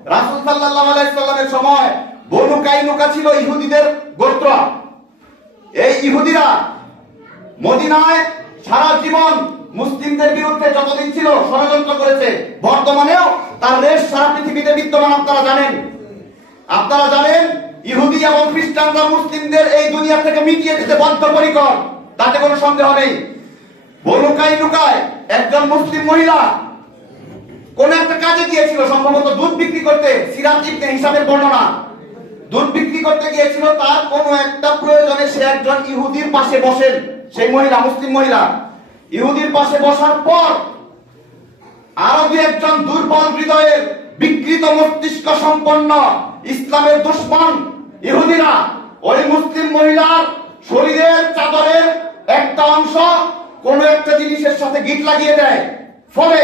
রাসূল সাল্লাল্লাহু আলাইহি সাল্লামের সময় বনু কাইনুকা ছিল ইহুদিদের গোত্র। এই ইহুদিরা মদিনায় সারা জীবন মুসলিমদের বিরুদ্ধে যতদিন ছিল ষড়যন্ত্র করেছে, বর্তমানেও তার রেশ সারা পৃথিবীতে বিদ্যমান। আপনারা জানেন ইহুদি এবং খ্রিস্টানরা মুসলিমদের এই দুনিয়া থেকে মিটিয়ে দিতে বদ্ধপরিকর, তাতে কোনো সন্দেহ নেই। বনু কাইনুকায় একজন মুসলিম মহিলা কোন একটা কাজে গিয়েছিল, সম্ভবত দুধ বিক্রি করতে, সিরাত ইবনে হিসাবের বর্ণনা। দুধ বিক্রি করতে গিয়েছিল, তার কোন একটা প্রয়োজনে সে একজন ইহুদির পাশে বসেন। সেই মহিলা মুসলিম মহিলা ইহুদির পাশে বসার পর আরো একজন দুর্বল হৃদয়ের বিকৃত মস্তিষ্ক সম্পন্ন ইসলামের দুশমন ইহুদিরা ওই মুসলিম মহিলার শরীরের চাদরের একটা অংশ কোন একটা জিনিসের সাথে গিট লাগিয়ে দেয়। ফলে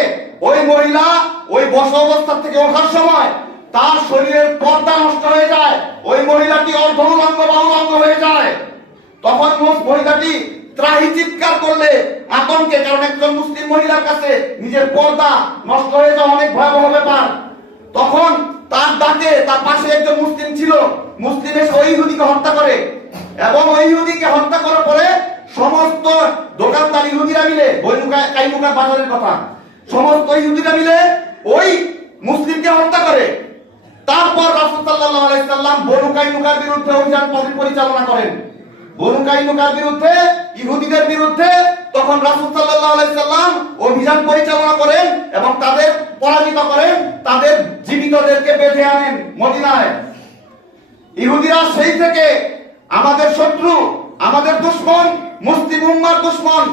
ওই মহিলা ওই বসা অবস্থা থেকে ওঠার সময় তার শরীরের পর্দা নষ্ট হয়ে যায়, ওই মহিলাটি অর্ধউলঙ্গ বাহুলঙ্গ হয়ে যায়। তখন মহিলাটি ত্রাহি চিৎকার করলে আতঙ্কে, কারণ একজন মুসলিম মহিলার কাছে নিজের পর্দা নষ্ট হয়ে যাওয়া অনেক ভয়াবহ ব্যাপার। তখন তার ডাকে তার পাশে একজন মুসলিম ছিল, মুসলিম এসে ওই ইহুদিকে হত্যা করে, এবং ওই ইহুদিকে হত্যা করার পরে সমস্ত দোকানদার ইহুদিরা মিলে, বনু কাইনুকা বাজারের কথা, সমস্ত ইহুদিরা মিলে ওই মুসলিমকে হত্যা করে। তারপর রাসূল সাল্লাল্লাহু আলাইহি সাল্লাম বনু কাইনুকার বিরুদ্ধে অভিযান পরিচালনা করেন। বনু কাইনুকার বিরুদ্ধে, ইহুদিদের বিরুদ্ধে তখন রাসূল সাল্লাল্লাহু আলাইহি সাল্লাম অভিযান পরিচালনা করেন এবং তাদের পরাজিত করেন, তাদের জীবিতদেরকে বেঁধে আনেন মদিনায়। ইহুদিরা সেই থেকে আমাদের শত্রু, আমাদের দুশমন, মুসলিম উম্মার দুশমন।